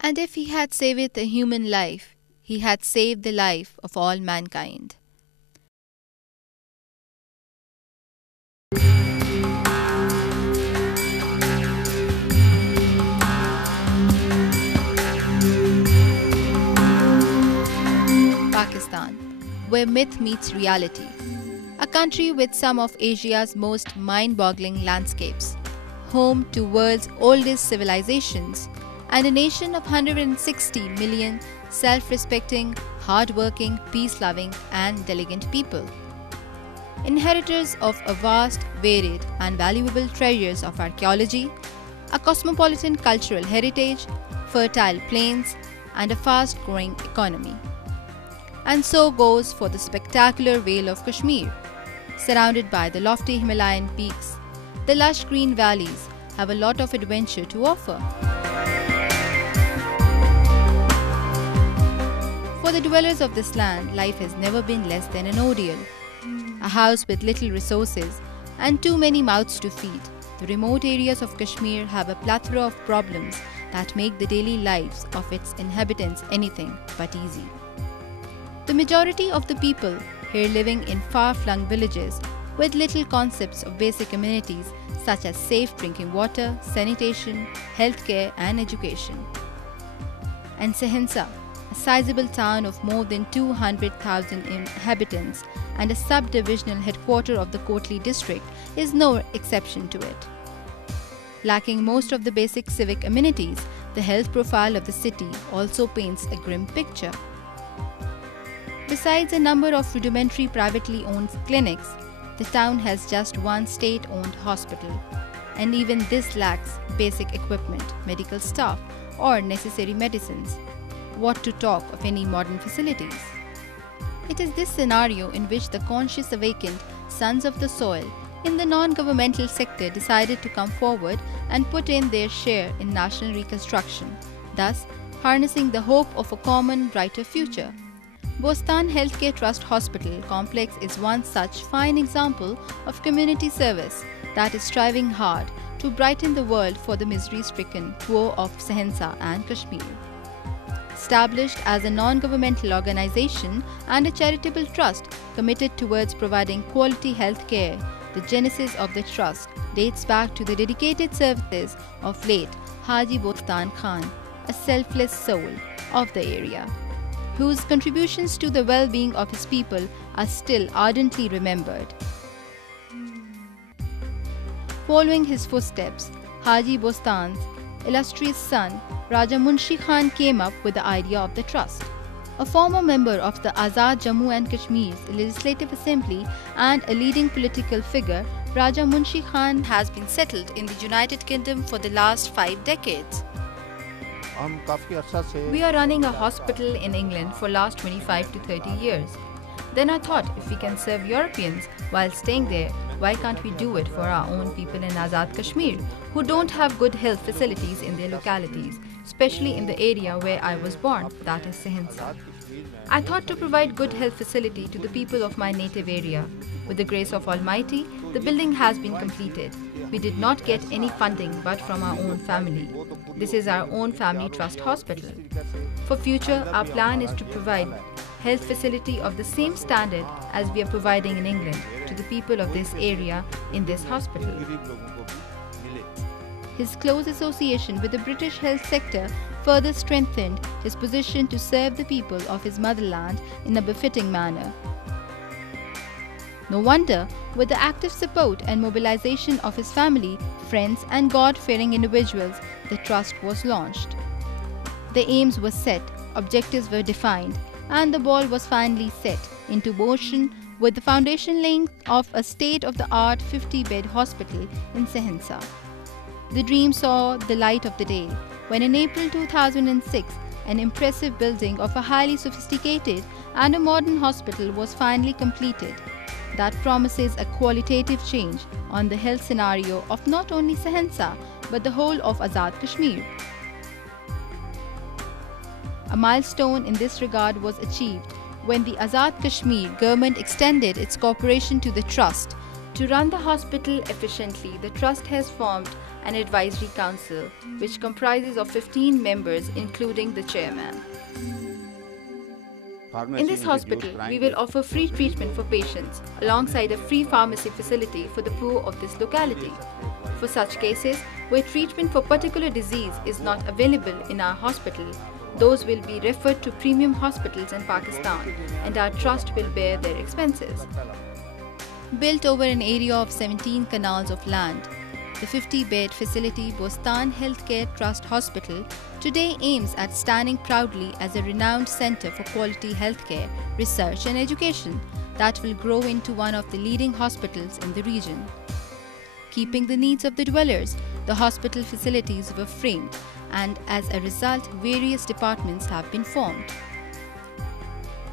And if he had saved a human life, he had saved the life of all mankind. Pakistan, where myth meets reality. A country with some of Asia's most mind-boggling landscapes, home to world's oldest civilizations, and a nation of 160 million self-respecting, hard-working, peace-loving, and diligent people. Inheritors of a vast, varied, and valuable treasures of archaeology, a cosmopolitan cultural heritage, fertile plains, and a fast-growing economy. And so goes for the spectacular Vale of Kashmir. Surrounded by the lofty Himalayan peaks, the lush green valleys have a lot of adventure to offer. For the dwellers of this land, life has never been less than an ordeal. A house with little resources and too many mouths to feed, the remote areas of Kashmir have a plethora of problems that make the daily lives of its inhabitants anything but easy. The majority of the people here living in far-flung villages with little concepts of basic amenities such as safe drinking water, sanitation, healthcare and education. And Sahinsa, a sizable town of more than 200,000 inhabitants and a sub-divisional headquarter of the Kotli district, is no exception to it. Lacking most of the basic civic amenities, the health profile of the city also paints a grim picture. Besides a number of rudimentary privately owned clinics, the town has just one state-owned hospital, and even this lacks basic equipment, medical staff, or necessary medicines. What to talk of any modern facilities? It is this scenario in which the conscious awakened sons of the soil in the non-governmental sector decided to come forward and put in their share in national reconstruction, thus harnessing the hope of a common, brighter future. Bostan Healthcare Trust Hospital Complex is one such fine example of community service that is striving hard to brighten the world for the misery-stricken poor of Sahinsa and Kashmir. Established as a non-governmental organization and a charitable trust committed towards providing quality health care, the genesis of the trust dates back to the dedicated services of late Haji Bostan Khan, a selfless soul of the area, whose contributions to the well-being of his people are still ardently remembered. Following his footsteps, Haji Bostan's illustrious son, Raja Munshi Khan, came up with the idea of the trust. A former member of the Azad Jammu and Kashmir's Legislative Assembly and a leading political figure, Raja Munshi Khan has been settled in the United Kingdom for the last 5 decades. We are running a hospital in England for last 25 to 30 years. Then I thought, if we can serve Europeans while staying there, why can't we do it for our own people in Azad Kashmir who don't have good health facilities in their localities, especially in the area where I was born, that is Sahinsa. I thought to provide good health facility to the people of my native area. With the grace of Almighty, the building has been completed. We did not get any funding but from our own family. This is our own family trust hospital. For future, our plan is to provide health facility of the same standard as we are providing in England to the people of this area in this hospital. His close association with the British health sector further strengthened his position to serve the people of his motherland in a befitting manner. No wonder, with the active support and mobilization of his family, friends and God-fearing individuals, the trust was launched. The aims were set, objectives were defined, and the ball was finally set into motion with the foundation laying of a state-of-the-art 50-bed hospital in Sahinsa. The dream saw the light of the day when in April 2006, an impressive building of a highly sophisticated and a modern hospital was finally completed. That promises a qualitative change on the health scenario of not only Sahinsa but the whole of Azad Kashmir. A milestone in this regard was achieved when the Azad Kashmir government extended its cooperation to the trust To run the hospital efficiently, the Trust has formed an advisory council which comprises of 15 members including the chairman. In this hospital, we will offer free treatment for patients alongside a free pharmacy facility for the poor of this locality. For such cases where treatment for particular disease is not available in our hospital, those will be referred to premium hospitals in Pakistan and our trust will bear their expenses. Built over an area of 17 canals of land, the 50-bed facility Bostan Healthcare Trust Hospital today aims at standing proudly as a renowned centre for quality healthcare, research and education that will grow into one of the leading hospitals in the region. Keeping the needs of the dwellers, the hospital facilities were framed and as a result various departments have been formed.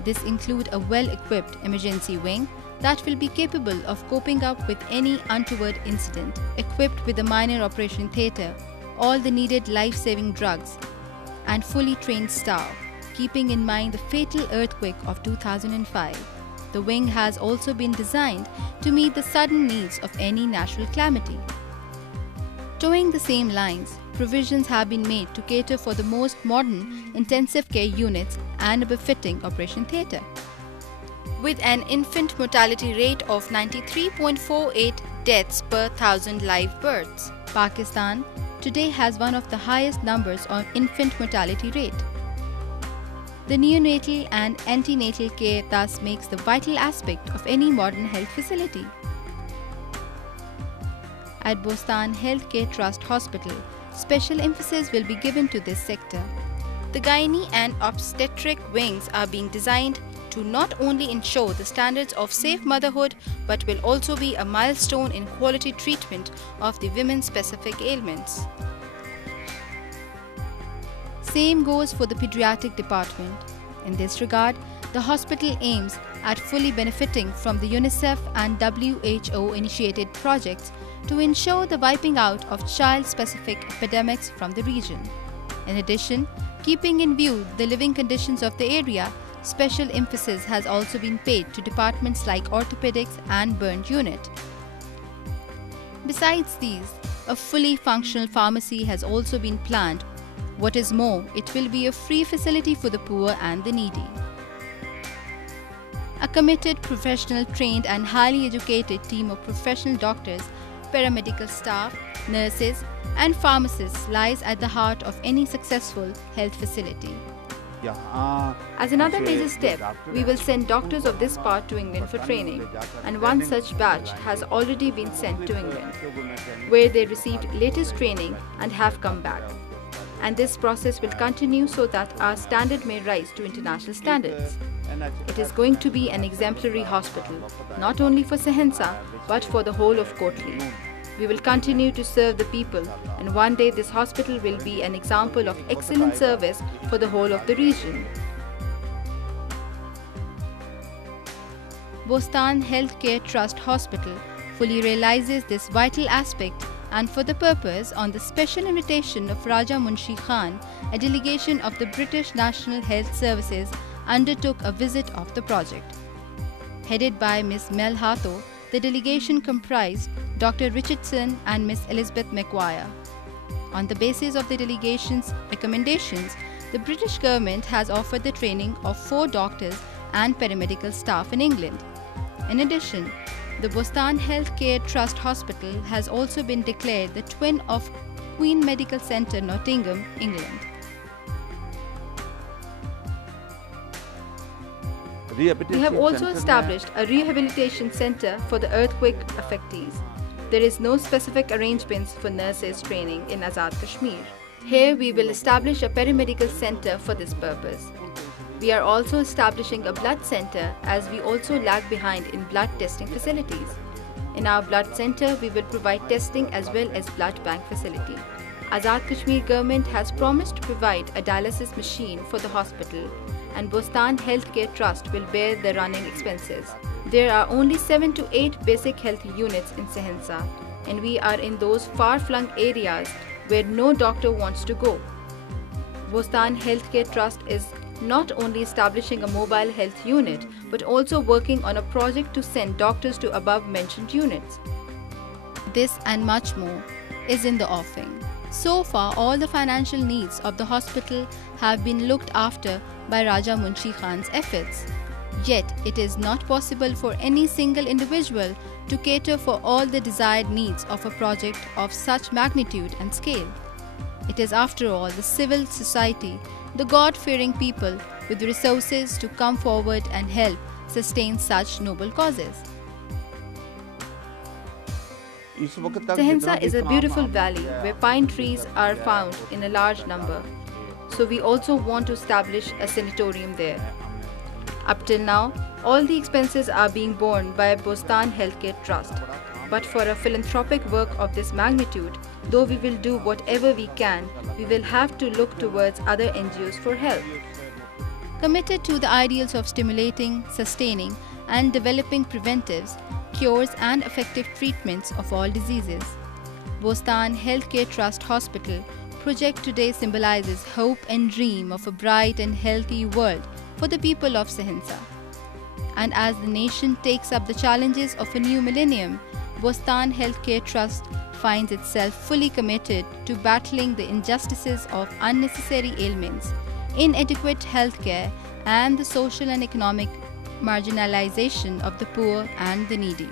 This include a well-equipped emergency wing that will be capable of coping up with any untoward incident, equipped with a minor operation theatre, all the needed life-saving drugs, and fully trained staff, keeping in mind the fatal earthquake of 2005. The wing has also been designed to meet the sudden needs of any natural calamity. Towing the same lines, provisions have been made to cater for the most modern intensive care units and a befitting operation theatre. With an infant mortality rate of 93.48 deaths per 1,000 live births, Pakistan today has one of the highest numbers on infant mortality rate. The neonatal and antenatal care thus makes the vital aspect of any modern health facility. At Bostan Healthcare Trust Hospital, special emphasis will be given to this sector. The gynae and obstetric wings are being designed to not only ensure the standards of safe motherhood but will also be a milestone in quality treatment of the women's specific ailments. Same goes for the pediatric department. In this regard, the hospital aims at fully benefiting from the UNICEF and WHO initiated projects to ensure the wiping out of child-specific epidemics from the region. In addition, keeping in view the living conditions of the area, special emphasis has also been paid to departments like orthopedics and burn unit. Besides these, a fully functional pharmacy has also been planned. What is more, it will be a free facility for the poor and the needy. A committed, professional, trained and highly educated team of professional doctors, paramedical staff, nurses and pharmacists lies at the heart of any successful health facility. As another major step, we will send doctors of this part to England for training, and one such batch has already been sent to England, where they received latest training and have come back. And this process will continue so that our standard may rise to international standards. It is going to be an exemplary hospital, not only for Sahensa, but for the whole of Kotli. We will continue to serve the people, and one day this hospital will be an example of excellent service for the whole of the region. Bostan Healthcare Trust Hospital fully realizes this vital aspect, and for the purpose, on the special invitation of Raja Munshi Khan, a delegation of the British National Health Services undertook a visit of the project. Headed by Ms. Mel Hatho, the delegation comprised Dr. Richardson and Ms. Elizabeth McGuire. On the basis of the delegation's recommendations, the British government has offered the training of 4 doctors and paramedical staff in England. In addition, the Bostan Healthcare Trust Hospital has also been declared the twin of Queen Medical Centre, Nottingham, England. We have also established a rehabilitation centre for the earthquake affectees. There is no specific arrangements for nurses training in Azad Kashmir. Here we will establish a paramedical centre for this purpose. We are also establishing a blood centre as we also lag behind in blood testing facilities. In our blood centre, we will provide testing as well as blood bank facility. Azad Kashmir government has promised to provide a dialysis machine for the hospital, and Bostan Healthcare Trust will bear the running expenses. There are only 7 to 8 basic health units in Sahensa, and we are in those far-flung areas where no doctor wants to go. Bostan Healthcare Trust is not only establishing a mobile health unit, but also working on a project to send doctors to above-mentioned units. This and much more is in the offing. So far, all the financial needs of the hospital have been looked after by Raja Munshi Khan's efforts. Yet, it is not possible for any single individual to cater for all the desired needs of a project of such magnitude and scale. It is, after all, the civil society, the God-fearing people with resources to come forward and help sustain such noble causes. Sahinsa is a beautiful valley where pine trees are found in a large number. So we also want to establish a sanatorium there. Up till now, all the expenses are being borne by Bostan Healthcare Trust. But for a philanthropic work of this magnitude, though we will do whatever we can, we will have to look towards other NGOs for help. Committed to the ideals of stimulating, sustaining, and developing preventives, cures and effective treatments of all diseases, Bostan Healthcare Trust Hospital project today symbolizes hope and dream of a bright and healthy world for the people of Sahinsa. And as the nation takes up the challenges of a new millennium, Bostan Healthcare Trust finds itself fully committed to battling the injustices of unnecessary ailments, inadequate healthcare, and the social and economic marginalization of the poor and the needy.